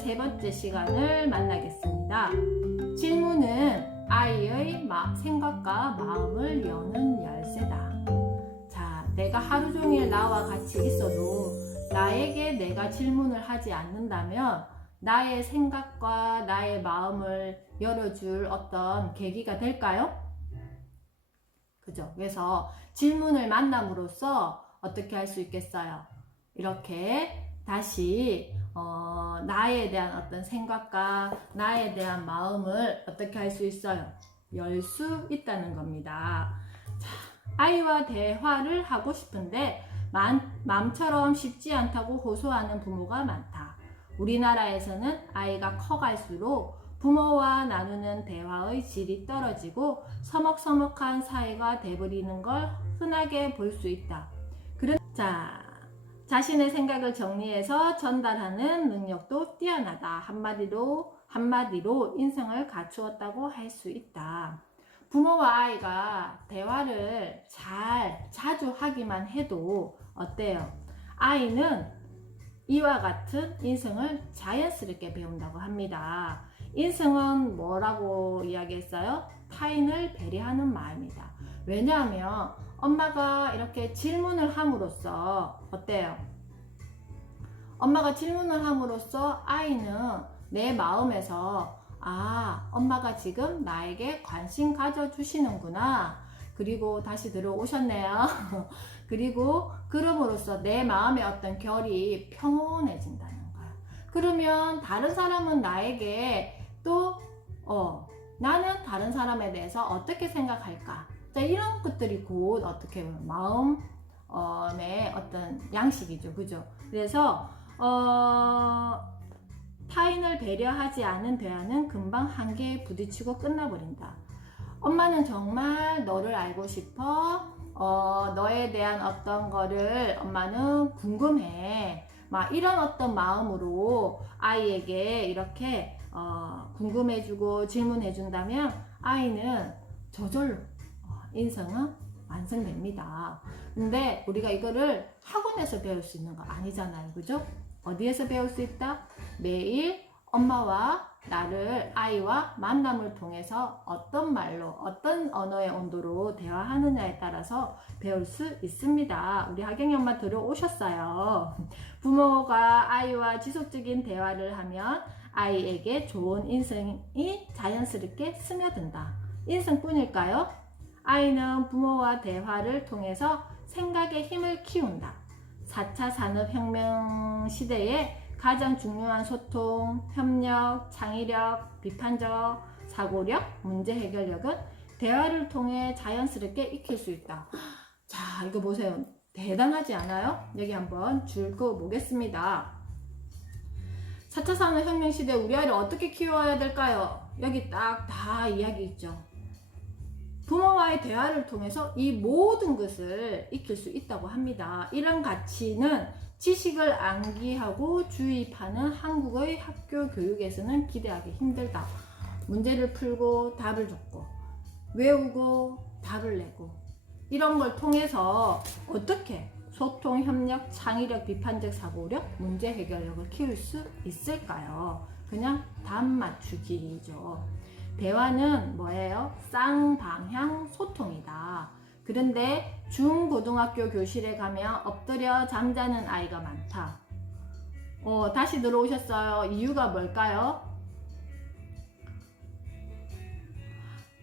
세 번째 시간을 만나겠습니다. 질문은 아이의 생각과 마음을 여는 열쇠다. 자, 내가 하루 종일 나와 같이 있어도 나에게 내가 질문을 하지 않는다면 나의 생각과 나의 마음을 열어줄 어떤 계기가 될까요? 그죠? 그래서 질문을 만남으로써 어떻게 할 수 있겠어요? 이렇게 다시 나에 대한 어떤 생각과 나에 대한 마음을 어떻게 할 수 있어요? 열 수 있다는 겁니다. 자, 아이와 대화를 하고 싶은데 마음처럼 쉽지 않다고 호소하는 부모가 많다. 우리나라에서는 아이가 커갈수록 부모와 나누는 대화의 질이 떨어지고 서먹서먹한 사이가 돼버리는 걸 흔하게 볼 수 있다. 자, 자신의 생각을 정리해서 전달하는 능력도 뛰어나다. 한마디로 인성을 갖추었다고 할 수 있다. 부모와 아이가 대화를 자주 하기만 해도 어때요? 아이는 이와 같은 인성을 자연스럽게 배운다고 합니다. 인성은 뭐라고 이야기했어요? 타인을 배려하는 마음이다. 왜냐하면 엄마가 이렇게 질문을 함으로써 어때요? 엄마가 질문을 함으로써 아이는 내 마음에서 엄마가 지금 나에게 관심 가져주시는구나. 그리고 다시 들어오셨네요. 그리고 그럼으로써 내 마음의 어떤 결이 평온해진다는 거야. 그러면 다른 사람은 나에게 또 나는 다른 사람에 대해서 어떻게 생각할까? 자, 이런 것들이 곧 어떻게 보면 마음의 어떤 양식이죠. 그죠? 그래서 타인을 배려하지 않은 대화는 금방 한계에 부딪히고 끝나버린다. 엄마는 정말 너를 알고 싶어. 너에 대한 어떤 거를 엄마는 궁금해. 막 이런 어떤 마음으로 아이에게 이렇게 궁금해주고 질문해준다면 아이는 저절로 인성은 완성됩니다. 근데 우리가 이거를 학원에서 배울 수 있는 거 아니잖아요. 그죠? 어디에서 배울 수 있다? 매일 엄마와 아이와 만남을 통해서 어떤 말로, 어떤 언어의 온도로 대화하느냐에 따라서 배울 수 있습니다. 우리 하경이 엄마 들어오셨어요. 부모가 아이와 지속적인 대화를 하면 아이에게 좋은 인성이 자연스럽게 스며든다. 인성뿐일까요? 아이는 부모와 대화를 통해서 생각의 힘을 키운다. 4차 산업혁명 시대에 가장 중요한 소통, 협력, 창의력, 비판적, 사고력, 문제 해결력은 대화를 통해 자연스럽게 익힐 수 있다. 자, 이거 보세요. 대단하지 않아요? 여기 한번 줄 거 보겠습니다. 4차 산업혁명 시대 우리 아이를 어떻게 키워야 될까요? 여기 딱 다 이야기 있죠. 부모와의 대화를 통해서 이 모든 것을 익힐 수 있다고 합니다. 이런 가치는 지식을 암기하고 주입하는 한국의 학교 교육에서는 기대하기 힘들다. 문제를 풀고 답을 줬고 외우고 답을 내고 이런 걸 통해서 어떻게 소통, 협력, 창의력, 비판적 사고력, 문제 해결력을 키울 수 있을까요? 그냥 답 맞추기죠. 대화는 뭐예요? 쌍방향 소통이다. 그런데 중고등학교 교실에 가면 엎드려 잠자는 아이가 많다. 다시 들어오셨어요. 이유가 뭘까요?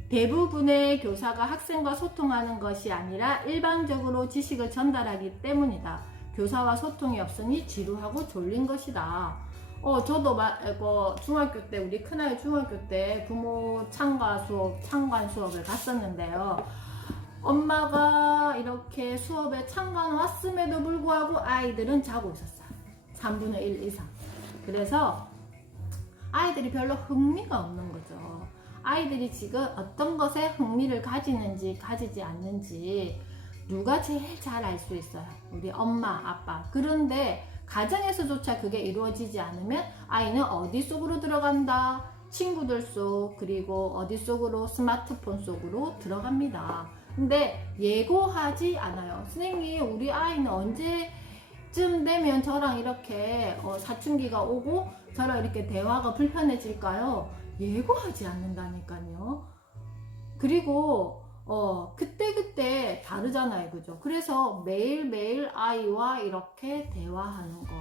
대부분의 교사가 학생과 소통하는 것이 아니라 일방적으로 지식을 전달하기 때문이다. 교사와 소통이 없으니 지루하고 졸린 것이다. 저도 중학교 때, 우리 큰아이 중학교 때 부모 참관 수업을 갔었는데요. 엄마가 이렇게 수업에 참관 왔음에도 불구하고 아이들은 자고 있었어요. 3분의 1 이상. 그래서 아이들이 별로 흥미가 없는 거죠. 아이들이 지금 어떤 것에 흥미를 가지는지 가지지 않는지 누가 제일 잘 알 수 있어요? 우리 엄마, 아빠. 그런데 가정에서조차 그게 이루어지지 않으면 아이는 어디 속으로 들어간다? 친구들 속, 그리고 어디 속으로? 스마트폰 속으로 들어갑니다. 근데 예고하지 않아요. 선생님, 우리 아이는 언제 언제쯤 되면 저랑 이렇게 사춘기가 오고 저랑 이렇게 대화가 불편해질까요? 예고하지 않는다니까요. 그리고 그때그때 다르잖아요. 그죠? 그래서 매일매일 아이와 이렇게 대화하는 거,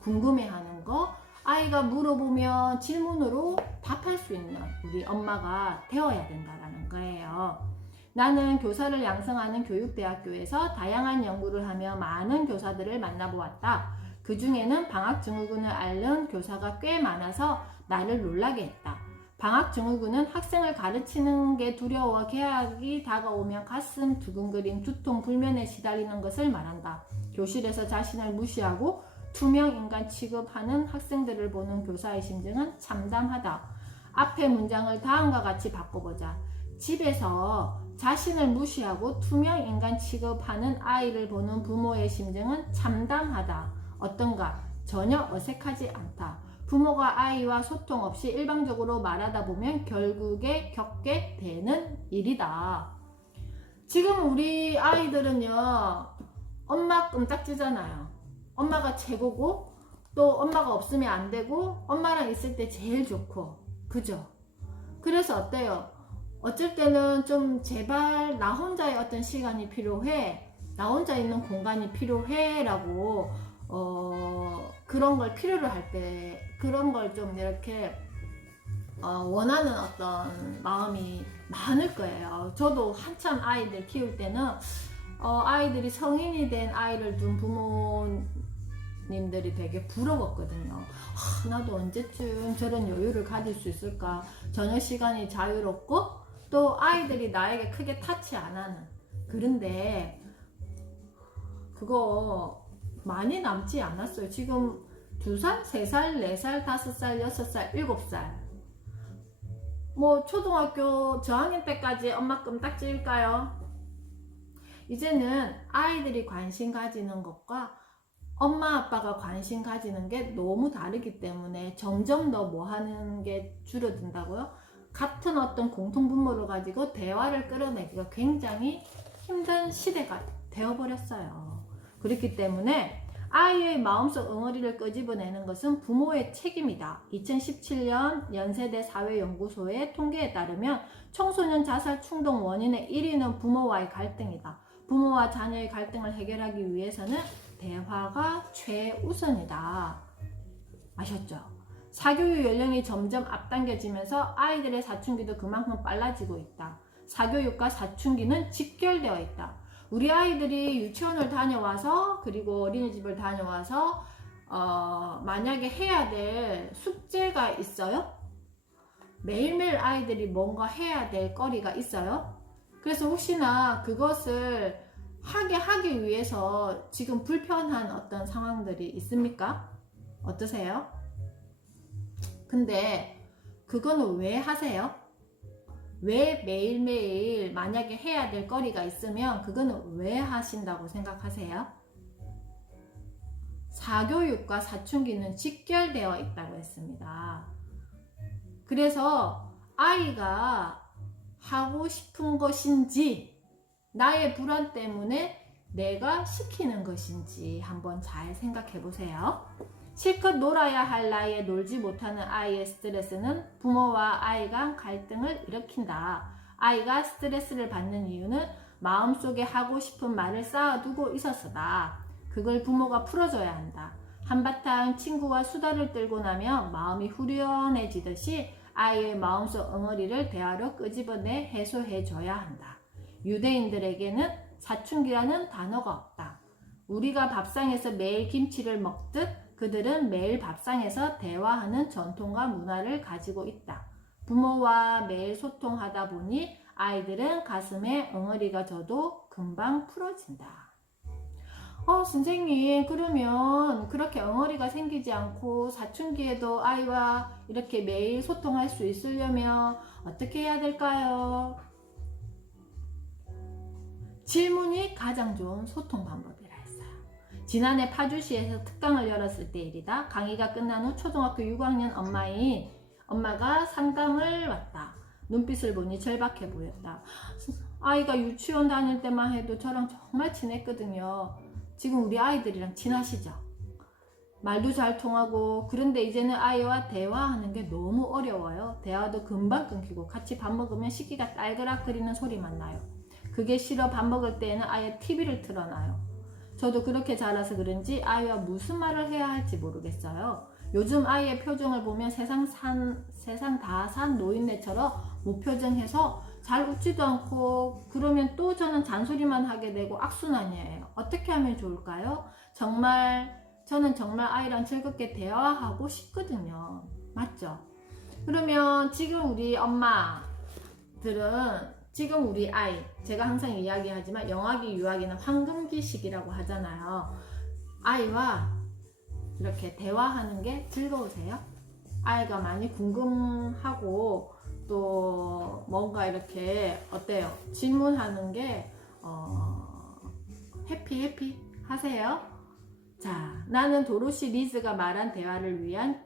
궁금해하는 거, 아이가 물어보면 질문으로 답할 수 있는 우리 엄마가 되어야 된다라는 거예요. 나는 교사를 양성하는 교육대학교에서 다양한 연구를 하며 많은 교사들을 만나보았다. 그 중에는 방학증후군을 앓는 교사가 꽤 많아서 나를 놀라게 했다. 방학증후군은 학생을 가르치는 게 두려워 개학이 다가오면 가슴 두근거림, 두통, 불면에 시달리는 것을 말한다. 교실에서 자신을 무시하고 투명 인간 취급하는 학생들을 보는 교사의 심정은 참담하다. 앞의 문장을 다음과 같이 바꿔보자. 집에서 자신을 무시하고 투명 인간 취급하는 아이를 보는 부모의 심정은 참담하다. 어떤가? 전혀 어색하지 않다. 부모가 아이와 소통 없이 일방적으로 말하다 보면 결국에 겪게 되는 일이다. 지금 우리 아이들은요, 엄마 끔딱지잖아요. 엄마가 최고고, 또 엄마가 없으면 안 되고, 엄마랑 있을 때 제일 좋고, 그죠? 그래서 어때요? 어쩔 때는 좀 제발 나 혼자의 어떤 시간이 필요해, 나 혼자 있는 공간이 필요해 라고 그런 걸 필요로 할 때 그런 걸 좀 이렇게 원하는 어떤 마음이 많을 거예요. 저도 한참 아이들 키울 때는 아이들이 성인이 된 아이를 둔 부모님들이 되게 부러웠거든요. 나도 언제쯤 저런 여유를 가질 수 있을까? 저녁 시간이 자유롭고 또 아이들이 나에게 크게 타치 안 하는. 그런데 그거 많이 남지 않았어요. 지금 2살, 3살, 4살, 5살, 6살, 7살. 뭐 초등학교 저학년 때까지 엄마 끔딱지일까요? 이제는 아이들이 관심 가지는 것과 엄마 아빠가 관심 가지는 게 너무 다르기 때문에 점점 더 뭐 하는 게 줄어든다고요? 같은 어떤 공통분모를 가지고 대화를 끌어내기가 굉장히 힘든 시대가 되어버렸어요. 그렇기 때문에 아이의 마음속 응어리를 끄집어내는 것은 부모의 책임이다. 2017년 연세대 사회연구소의 통계에 따르면 청소년 자살 충동 원인의 1위는 부모와의 갈등이다. 부모와 자녀의 갈등을 해결하기 위해서는 대화가 최우선이다. 아셨죠? 사교육 연령이 점점 앞당겨지면서 아이들의 사춘기도 그만큼 빨라지고 있다. 사교육과 사춘기는 직결되어 있다. 우리 아이들이 유치원을 다녀와서 그리고 어린이집을 다녀와서 만약에 해야 될 숙제가 있어요? 매일매일 아이들이 뭔가 해야 될 거리가 있어요? 그래서 혹시나 그것을 하기 위해서 지금 불편한 어떤 상황들이 있습니까? 어떠세요? 근데 그거는 왜 하세요? 왜 매일매일 만약에 해야 될 거리가 있으면 그거는 왜 하신다고 생각하세요? 사교육과 사춘기는 직결되어 있다고 했습니다. 그래서 아이가 하고 싶은 것인지 나의 불안 때문에 내가 시키는 것인지 한번 잘 생각해 보세요. 실컷 놀아야 할 나이에 놀지 못하는 아이의 스트레스는 부모와 아이 간 갈등을 일으킨다. 아이가 스트레스를 받는 이유는 마음속에 하고 싶은 말을 쌓아두고 있어서다. 그걸 부모가 풀어줘야 한다. 한바탕 친구와 수다를 떨고 나면 마음이 후련해지듯이 아이의 마음속 응어리를 대화로 끄집어내 해소해줘야 한다. 유대인들에게는 사춘기라는 단어가 없다. 우리가 밥상에서 매일 김치를 먹듯 그들은 매일 밥상에서 대화하는 전통과 문화를 가지고 있다. 부모와 매일 소통하다 보니 아이들은 가슴에 응어리가 져도 금방 풀어진다. 선생님, 그러면 그렇게 응어리가 생기지 않고 사춘기에도 아이와 이렇게 매일 소통할 수 있으려면 어떻게 해야 될까요? 질문이 가장 좋은 소통 방법이라 했어요. 지난해 파주시에서 특강을 열었을 때 일이다. 강의가 끝난 후 초등학교 6학년 엄마가 상담을 왔다. 눈빛을 보니 절박해 보였다. 아이가 유치원 다닐 때만 해도 저랑 정말 친했거든요. 지금 우리 아이들이랑 친하시죠? 말도 잘 통하고. 그런데 이제는 아이와 대화하는 게 너무 어려워요. 대화도 금방 끊기고 같이 밥 먹으면 식기가 딸그락거리는 소리만 나요. 그게 싫어 밥 먹을 때에는 아예 TV를 틀어놔요. 저도 그렇게 자라서 그런지 아이와 무슨 말을 해야 할지 모르겠어요. 요즘 아이의 표정을 보면 세상 다 산 노인네처럼 무표정해서 잘 웃지도 않고, 그러면 또 저는 잔소리만 하게 되고 악순환이에요. 어떻게 하면 좋을까요? 저는 정말 아이랑 즐겁게 대화하고 싶거든요. 맞죠? 그러면 지금 우리 엄마들은, 지금 우리 아이, 제가 항상 이야기하지만 영아기, 유아기는 황금기 시기라고 하잖아요. 아이와 이렇게 대화하는 게 즐거우세요? 아이가 많이 궁금하고 또 뭔가 이렇게 어때요? 질문하는 게 해피 하세요? 자, 나는 도로시 리즈가 말한 대화를 위한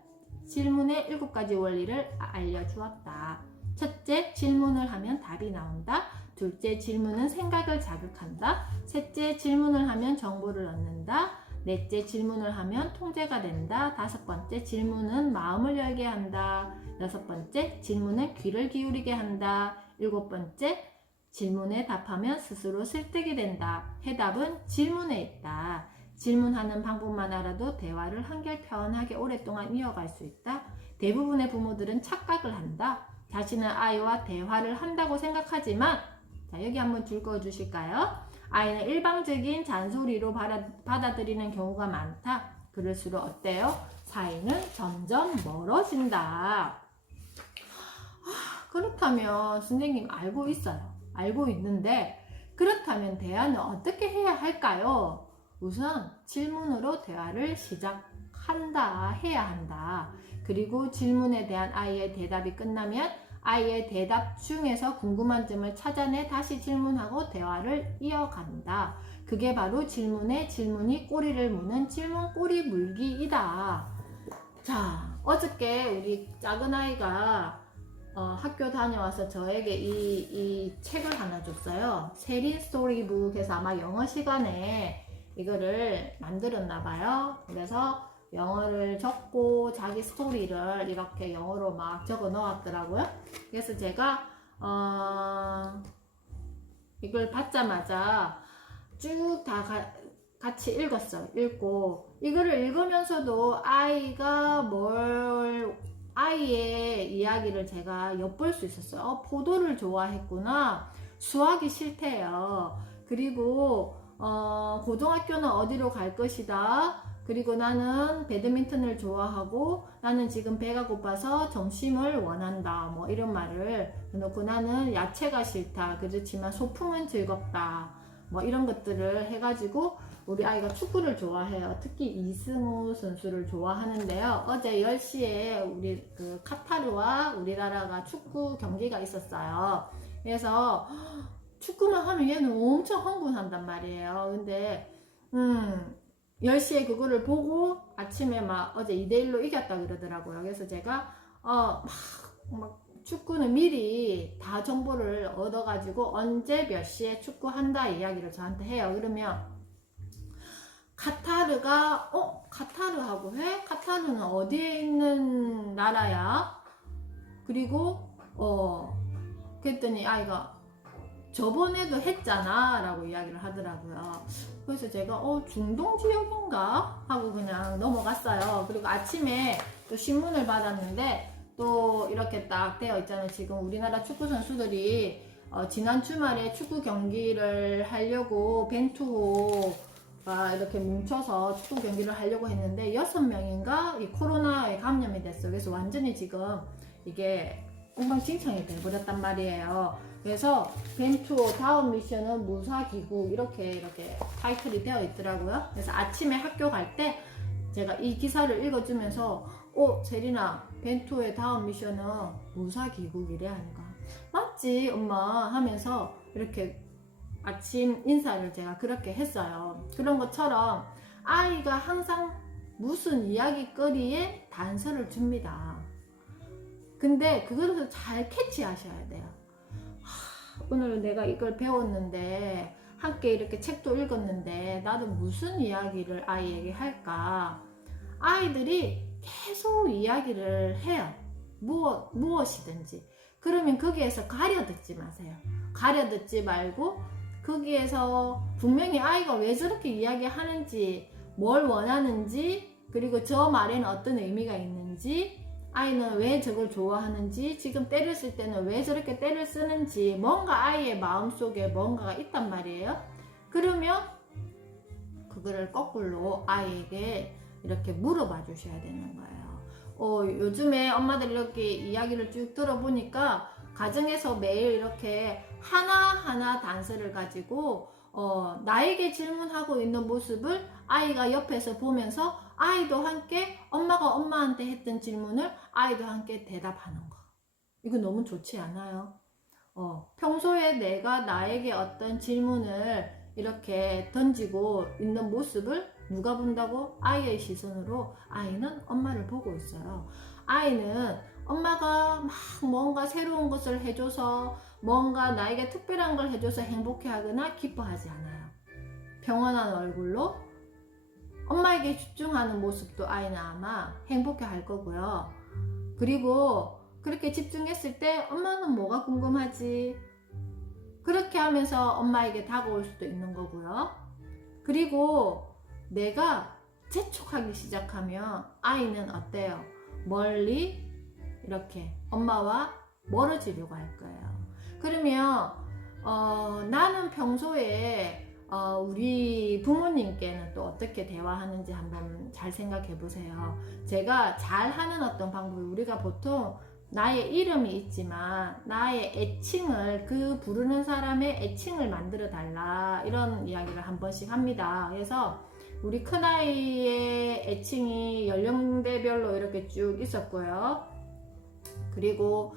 질문의 7가지 원리를 알려주었다. 첫째, 질문을 하면 답이 나온다. 둘째, 질문은 생각을 자극한다. 셋째, 질문을 하면 정보를 얻는다. 넷째, 질문을 하면 통제가 된다. 다섯 번째, 질문은 마음을 열게 한다. 여섯 번째, 질문은 귀를 기울이게 한다. 일곱 번째, 질문에 답하면 스스로 설득이 된다. 해답은 질문에 있다. 질문하는 방법만 알아도 대화를 한결 편하게 오랫동안 이어갈 수 있다. 대부분의 부모들은 착각을 한다. 자신은 아이와 대화를 한다고 생각하지만, 자, 여기 한번 줄 그어 주실까요? 아이는 일방적인 잔소리로 받아들이는 경우가 많다. 그럴수록 어때요? 사이는 점점 멀어진다. 그렇다면 선생님 알고 있어요. 알고 있는데, 그렇다면 대화는 어떻게 해야 할까요? 우선 질문으로 대화를 해야 한다. 그리고 질문에 대한 아이의 대답이 끝나면 아이의 대답 중에서 궁금한 점을 찾아내 다시 질문하고 대화를 이어간다. 그게 바로 질문에 질문이 꼬리를 무는 질문 꼬리 물기이다. 자, 어저께 우리 작은 아이가 학교 다녀와서 저에게 이 책을 하나 줬어요. 세린 스토리북에서 아마 영어 시간에 이거를 만들었나 봐요. 그래서 영어를 적고 자기 스토리를 이렇게 영어로 막 적어 넣었더라고요. 그래서 제가 이걸 받자마자 쭉 다 같이 읽었어요. 읽고 이거를 읽으면서도 아이의 이야기를 제가 엿볼 수 있었어요. 포도를 좋아했구나. 수학이 싫대요. 그리고 고등학교는 어디로 갈 것이다. 그리고 나는 배드민턴을 좋아하고 나는 지금 배가 고파서 점심을 원한다. 뭐 이런 말을 해놓고 나는 야채가 싫다. 그렇지만 소풍은 즐겁다. 뭐 이런 것들을 해가지고 우리 아이가 축구를 좋아해요. 특히 이승우 선수를 좋아하는데요. 어제 10시에 우리 카타르와 우리나라가 축구 경기가 있었어요. 그래서 축구만 하면 얘는 엄청 흥분한단 말이에요. 근데 10시에 그거를 보고 아침에 막 어제 2대1로 이겼다 그러더라고요. 그래서 제가 막 축구는 미리 다 정보를 얻어가지고 언제 몇 시에 축구한다 이야기를 저한테 해요. 그러면 카타르가 카타르하고 해? 카타르는 어디에 있는 나라야? 그리고 그랬더니 아이가 저번에도 했잖아 라고 이야기를 하더라고요. 그래서 제가 중동 지역인가? 하고 그냥 넘어갔어요. 그리고 아침에 또 신문을 받았는데 또 이렇게 딱 되어 있잖아요. 지금 우리나라 축구 선수들이 지난 주말에 축구 경기를 하려고 벤투호가 이렇게 뭉쳐서 축구 경기를 하려고 했는데 6명인가 이 코로나에 감염이 됐어요. 그래서 완전히 지금 이게 엉망진창이 돼버렸단 말이에요. 그래서 벤투호 다음 미션은 무사귀국 이렇게 타이틀이 되어 있더라고요. 그래서 아침에 학교 갈 때 제가 이 기사를 읽어주면서 세린아, 벤투호의 다음 미션은 무사귀국이래 하니까 맞지 엄마 하면서 이렇게 아침 인사를 제가 그렇게 했어요. 그런 것처럼 아이가 항상 무슨 이야기거리에 단서를 줍니다. 근데 그것을 잘 캐치하셔야 돼요. 오늘 내가 이걸 배웠는데 함께 이렇게 책도 읽었는데 나도 무슨 이야기를 아이에게 할까? 아이들이 계속 이야기를 해요. 무엇이든지. 그러면 거기에서 가려 듣지 마세요. 가려 듣지 말고 거기에서 분명히 아이가 왜 저렇게 이야기하는지, 뭘 원하는지, 그리고 저 말에는 어떤 의미가 있는지, 아이는 왜 저걸 좋아하는지, 지금 때를 쓸 때는 왜 저렇게 때를 쓰는지, 뭔가 아이의 마음속에 뭔가가 있단 말이에요. 그러면 그거를 거꾸로 아이에게 이렇게 물어봐 주셔야 되는 거예요. 요즘에 엄마들 이렇게 이야기를 쭉 들어보니까 가정에서 매일 이렇게 하나하나 단서를 가지고 나에게 질문하고 있는 모습을 아이가 옆에서 보면서 아이도 함께 엄마가 엄마한테 했던 질문을 아이도 함께 대답하는 거. 이거 너무 좋지 않아요? 평소에 내가 나에게 어떤 질문을 이렇게 던지고 있는 모습을 누가 본다고? 아이의 시선으로 아이는 엄마를 보고 있어요. 아이는 엄마가 막 뭔가 새로운 것을 해줘서 뭔가 나에게 특별한 걸 해줘서 행복해하거나 기뻐하지 않아요. 평온한 얼굴로 엄마에게 집중하는 모습도 아이는 아마 행복해할 거고요. 그리고 그렇게 집중했을 때 엄마는 뭐가 궁금하지? 그렇게 하면서 엄마에게 다가올 수도 있는 거고요. 그리고 내가 재촉하기 시작하면 아이는 어때요? 멀리 이렇게 엄마와 멀어지려고 할 거예요. 그러면 나는 평소에 우리 부모님께는 또 어떻게 대화하는지 한번 잘 생각해 보세요. 제가 잘하는 어떤 방법이, 우리가 보통 나의 이름이 있지만 나의 애칭을, 그 부르는 사람의 애칭을 만들어 달라, 이런 이야기를 한 번씩 합니다. 그래서 우리 큰아이의 애칭이 연령대별로 이렇게 쭉 있었고요. 그리고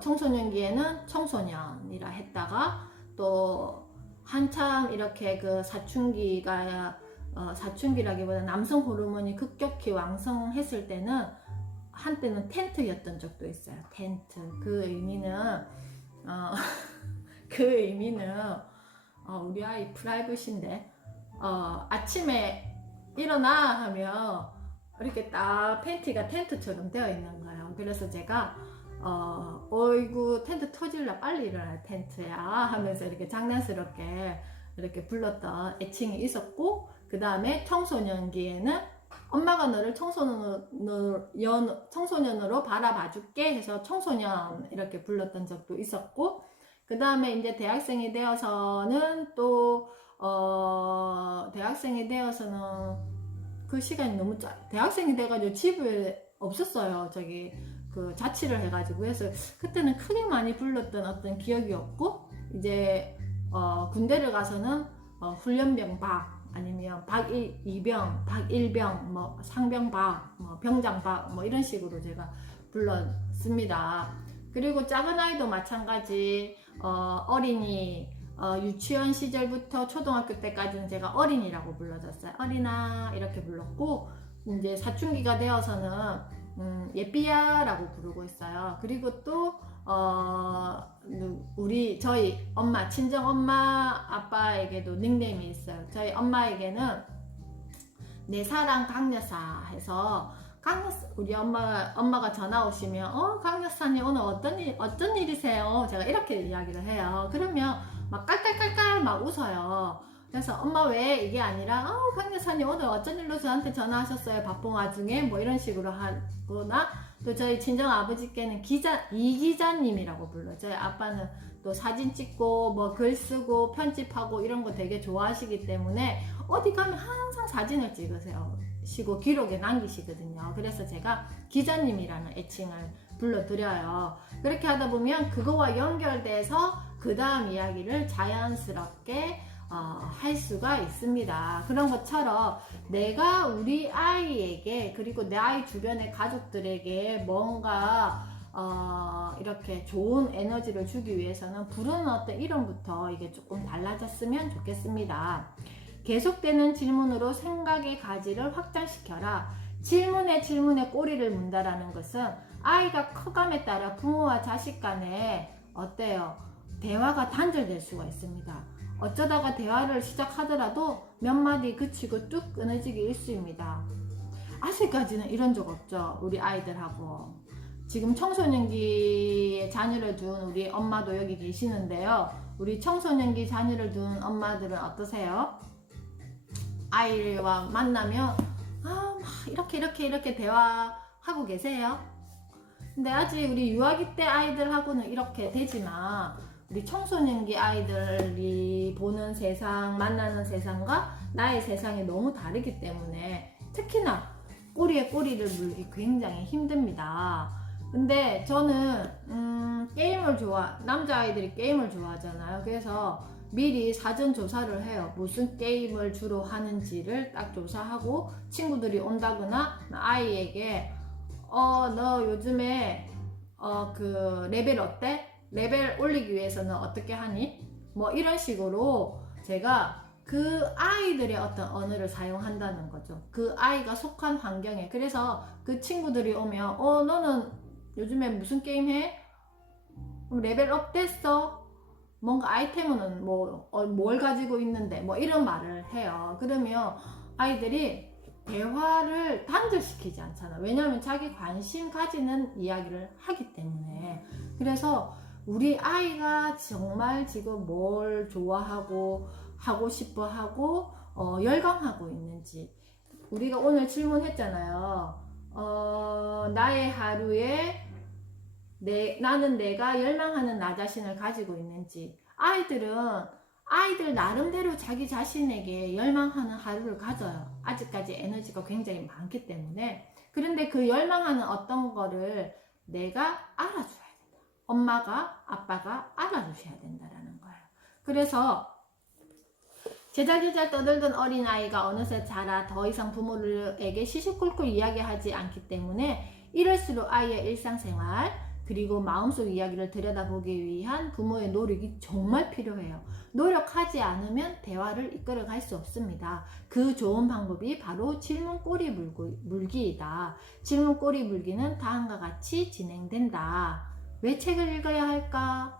청소년기에는 청소년이라 했다가, 또 한참 이렇게 그 사춘기가 사춘기라기보다 남성 호르몬이 급격히 왕성했을 때는 한때는 텐트였던 적도 있어요. 텐트. 그 의미는 그 의미는 우리 아이 프라이빗인데, 아침에 일어나 하면 이렇게 딱 팬티가 텐트처럼 되어 있는 거예요. 그래서 제가 어이구 텐트 터질라, 빨리 일어나 텐트야 하면서 이렇게 장난스럽게 이렇게 불렀던 애칭이 있었고, 그 다음에 청소년기에는 엄마가 너를 청소년으로 바라봐 줄게 해서 청소년 이렇게 불렀던 적도 있었고, 그 다음에 이제 대학생이 되어서는 또 대학생이 되어서는 그 시간이 너무 대학생이 돼가지고 집에 없었어요. 저기 그 자취를 해가지고. 해서 그때는 크게 많이 불렀던 어떤 기억이 없고, 이제 군대를 가서는 훈련병 박, 아니면 박2병, 박1병, 뭐 상병 박, 뭐 병장 박, 뭐 이런 식으로 제가 불렀습니다. 그리고 작은 아이도 마찬가지, 어린이, 유치원 시절부터 초등학교 때까지는 제가 어린이라고 불러줬어요. 어린아 이렇게 불렀고, 이제 사춘기가 되어서는 예삐야 라고 부르고 있어요. 그리고 또 저희 엄마, 친정 엄마 아빠에게도 닉네임이 있어요. 저희 엄마에게는 내 사랑 강여사 해서, 우리 엄마가 전화 오시면 강여사님 오늘 어떤 일이세요? 제가 이렇게 이야기를 해요. 그러면 막 깔깔깔깔 막 웃어요. 그래서 엄마 왜, 이게 아니라 강여사님 오늘 어쩐 일로 저한테 전화하셨어요? 바쁜 와중에, 뭐 이런 식으로 하거나, 또 저희 친정 아버지께는 이 기자님이라고 불러요. 저희 아빠는 또 사진 찍고 뭐 글 쓰고 편집하고 이런 거 되게 좋아하시기 때문에 어디 가면 항상 사진을 찍으시고 기록에 남기시거든요. 그래서 제가 기자님이라는 애칭을 불러드려요. 그렇게 하다 보면 그거와 연결돼서 그 다음 이야기를 자연스럽게 할 수가 있습니다. 그런 것처럼 내가 우리 아이에게, 그리고 내 아이 주변의 가족들에게 뭔가 이렇게 좋은 에너지를 주기 위해서는 부르는 어떤 이름부터 이게 조금 달라졌으면 좋겠습니다. 계속되는 질문으로 생각의 가지를 확장시켜라. 질문에 꼬리를 문다라는 것은 아이가 커감에 따라 부모와 자식 간에 어때요? 대화가 단절될 수가 있습니다. 어쩌다가 대화를 시작하더라도 몇 마디 그치고 뚝 끊어지기 일쑤입니다. 아직까지는 이런 적 없죠, 우리 아이들하고. 지금 청소년기에 자녀를 둔 우리 엄마도 여기 계시는데요. 우리 청소년기 자녀를 둔 엄마들은 어떠세요? 아이와 만나면 막 이렇게 대화하고 계세요? 근데 아직 우리 유아기 때 아이들하고는 이렇게 되지만 우리 청소년기 아이들이 보는 세상, 만나는 세상과 나의 세상이 너무 다르기 때문에 특히나 꼬리에 꼬리를 물기 굉장히 힘듭니다. 근데 저는 게임을 남자아이들이 게임을 좋아하잖아요. 그래서 미리 사전 조사를 해요. 무슨 게임을 주로 하는지를 딱 조사하고 친구들이 온다거나 아이에게 너 요즘에 그 레벨 어때? 레벨 올리기 위해서는 어떻게 하니? 뭐 이런 식으로 제가 그 아이들의 어떤 언어를 사용한다는 거죠. 그 아이가 속한 환경에. 그래서 그 친구들이 오면 너는 요즘에 무슨 게임 해? 레벨 업 됐어? 뭔가 아이템은 뭘 가지고 있는데 뭐 이런 말을 해요. 그러면 아이들이 대화를 단절시키지 않잖아. 왜냐하면 자기 관심 가지는 이야기를 하기 때문에. 그래서 우리 아이가 정말 지금 뭘 좋아하고 하고 싶어 하고 열광하고 있는지. 우리가 오늘 질문했잖아요. 나의 하루에 나는 내가 열망하는 나 자신을 가지고 있는지. 아이들 나름대로 자기 자신에게 열망하는 하루를 가져요. 아직까지 에너지가 굉장히 많기 때문에. 그런데 그 열망하는 어떤 거를 내가 알아줘야 된다. 엄마가, 아빠가 알아주셔야 된다라는 거예요. 그래서 제잘제잘 떠들던 어린아이가 어느새 자라 더 이상 부모에게 시시콜콜 이야기하지 않기 때문에 이럴수록 아이의 일상생활 그리고 마음속 이야기를 들여다보기 위한 부모의 노력이 정말 필요해요. 노력하지 않으면 대화를 이끌어갈 수 없습니다. 그 좋은 방법이 바로 질문꼬리 물기이다. 질문꼬리 물기는 다음과 같이 진행된다. 왜 책을 읽어야 할까?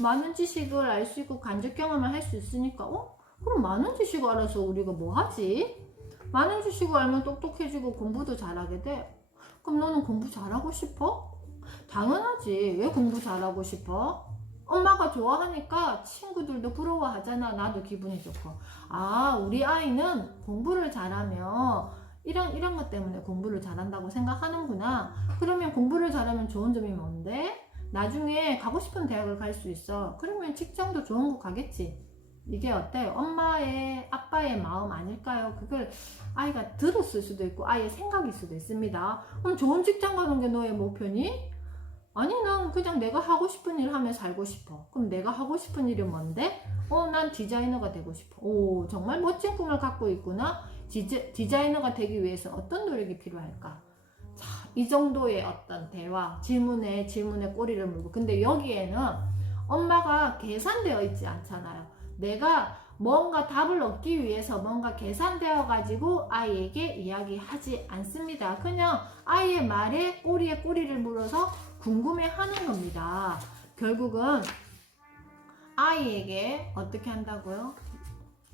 많은 지식을 알 수 있고 간접 경험을 할 수 있으니까 그럼 많은 지식을 알아서 우리가 뭐 하지? 많은 지식을 알면 똑똑해지고 공부도 잘하게 돼. 그럼 너는 공부 잘하고 싶어? 당연하지. 왜 공부 잘하고 싶어? 엄마가 좋아하니까 친구들도 부러워하잖아. 나도 기분이 좋고. 우리 아이는 공부를 잘하면 이런 것 때문에 공부를 잘한다고 생각하는구나. 그러면 공부를 잘하면 좋은 점이 뭔데? 나중에 가고 싶은 대학을 갈 수 있어. 그러면 직장도 좋은 곳 가겠지. 이게 어때요? 엄마의, 아빠의 마음 아닐까요? 그걸 아이가 들었을 수도 있고 아이의 생각일 수도 있습니다. 그럼 좋은 직장 가는 게 너의 목표니? 아니, 난 그냥 내가 하고 싶은 일 하며 살고 싶어. 그럼 내가 하고 싶은 일이 뭔데? 난 디자이너가 되고 싶어. 오, 정말 멋진 꿈을 갖고 있구나. 디자이너가 되기 위해서 어떤 노력이 필요할까? 자, 이 정도의 어떤 대화, 질문에 꼬리를 물고. 근데 여기에는 엄마가 계산되어 있지 않잖아요. 내가 뭔가 답을 얻기 위해서 뭔가 계산되어 가지고 아이에게 이야기하지 않습니다. 그냥 아이의 말에 꼬리에 꼬리를 물어서 궁금해하는 겁니다. 결국은 아이에게 어떻게 한다고요?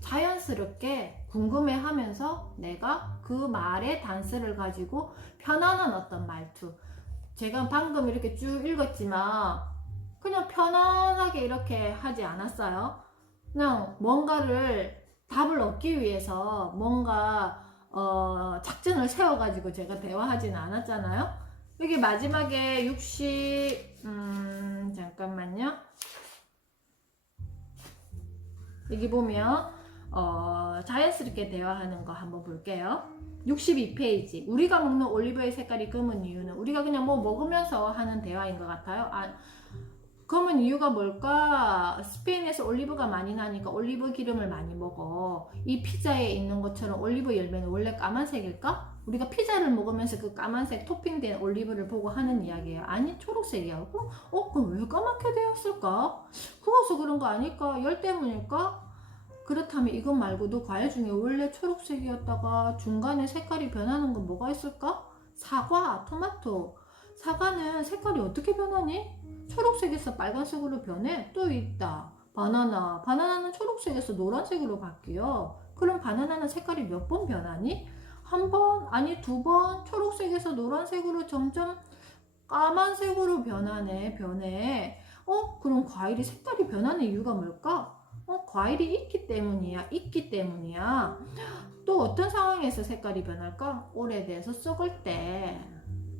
자연스럽게 궁금해하면서 내가 그 말의 단서를 가지고 편안한 어떤 말투. 제가 방금 이렇게 쭉 읽었지만 그냥 편안하게 이렇게 하지 않았어요. 그냥 뭔가를 답을 얻기 위해서 뭔가 작전을 세워가지고 제가 대화하지는 않았잖아요. 여기 마지막에 잠깐만요. 여기 보면 자연스럽게 대화하는 거 한번 볼게요. 62페이지. 우리가 먹는 올리브의 색깔이 검은 이유는 우리가 그냥 뭐 먹으면서 하는 대화인 것 같아요. 검은 이유가 뭘까? 스페인에서 올리브가 많이 나니까 올리브 기름을 많이 먹어. 이 피자에 있는 것처럼 올리브 열매는 원래 까만색일까? 우리가 피자를 먹으면서 그 까만색 토핑된 올리브를 보고 하는 이야기예요. 아니, 초록색이야. 그럼 왜 까맣게 되었을까? 구워서 그런 거 아닐까? 열 때문일까? 그렇다면 이것 말고도 과일 중에 원래 초록색이었다가 중간에 색깔이 변하는 건 뭐가 있을까? 사과, 토마토. 사과는 색깔이 어떻게 변하니? 초록색에서 빨간색으로 변해? 또 있다. 바나나는 초록색에서 노란색으로 바뀌어. 그럼 바나나는 색깔이 몇 번 변하니? 한 번, 아니 두 번. 초록색에서 노란색으로 점점 까만색으로 변해. 그럼 과일이 색깔이 변하는 이유가 뭘까? 과일이 익기 때문이야. 또 어떤 상황에서 색깔이 변할까? 오래돼서 썩을 때.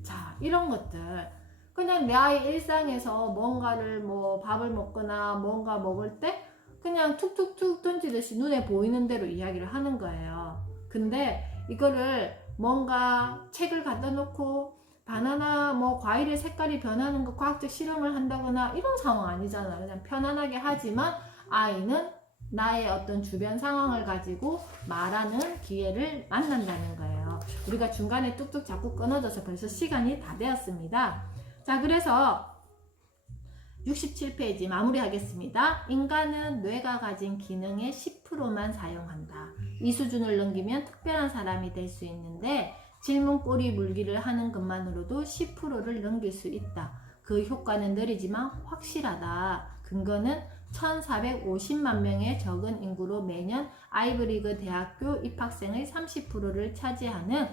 자, 이런 것들. 그냥 나의 일상에서 뭔가를 밥을 먹거나 뭔가 먹을 때 그냥 툭툭툭 던지듯이 눈에 보이는 대로 이야기를 하는 거예요. 근데 이거를 뭔가 책을 갖다 놓고 바나나 과일의 색깔이 변하는 거 과학적 실험을 한다거나 이런 상황 아니잖아. 그냥 편안하게 하지만 아이는 나의 어떤 주변 상황을 가지고 말하는 기회를 만난다는 거예요. 우리가 중간에 뚝뚝 자꾸 끊어져서 벌써 시간이 다 되었습니다. 자, 그래서 67페이지 마무리하겠습니다. 인간은 뇌가 가진 기능의 10%만 사용한다. 이 수준을 넘기면 특별한 사람이 될 수 있는데 질문 꼬리 물기를 하는 것만으로도 10%를 넘길 수 있다. 그 효과는 느리지만 확실하다. 근거는 1450만 명의 적은 인구로 매년 아이브리그 대학교 입학생의 30%를 차지하는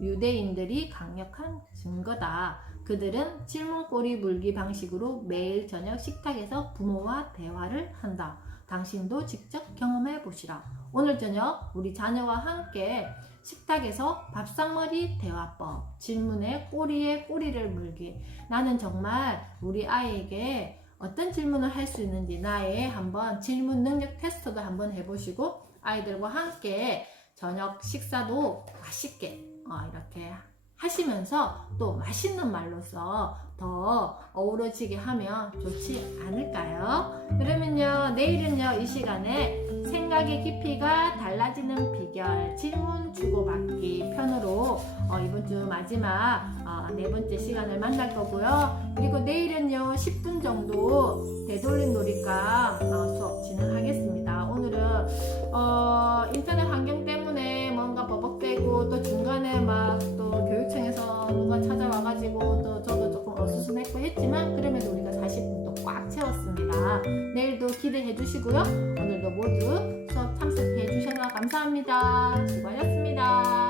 유대인들이 강력한 증거다. 그들은 질문꼬리 물기 방식으로 매일 저녁 식탁에서 부모와 대화를 한다. 당신도 직접 경험해 보시라. 오늘 저녁 우리 자녀와 함께 식탁에서 밥상머리 대화법, 질문에 꼬리에 꼬리를 물기. 나는 정말 우리 아이에게 어떤 질문을 할 수 있는지 나의 한번 질문 능력 테스트도 한번 해보시고 아이들과 함께 저녁 식사도 맛있게 이렇게 하시면서 또 맛있는 말로써 더 어우러지게 하면 좋지 않을까요? 그러면요, 내일은요, 이 시간에 생각의 깊이가 달라지는 비결, 질문 주고받기 편으로 이번 주 마지막 네 번째 시간을 만날 거고요. 그리고 내일은요, 10분 정도 되돌림 놀이과 수업 진행하겠습니다. 오늘은 인터넷 환경 때문에 뭔가 버벅대고 또 중간에 막 또 교육청에서 누가 찾아와가지고 또 저도 조금 어수선했고 했지만 그럼에도 우리가 40분 또 꽉 채웠습니다. 내일도 기대해 주시고요. 오늘도 모두 수업 참석해 주셔서 감사합니다. 수고하셨습니다.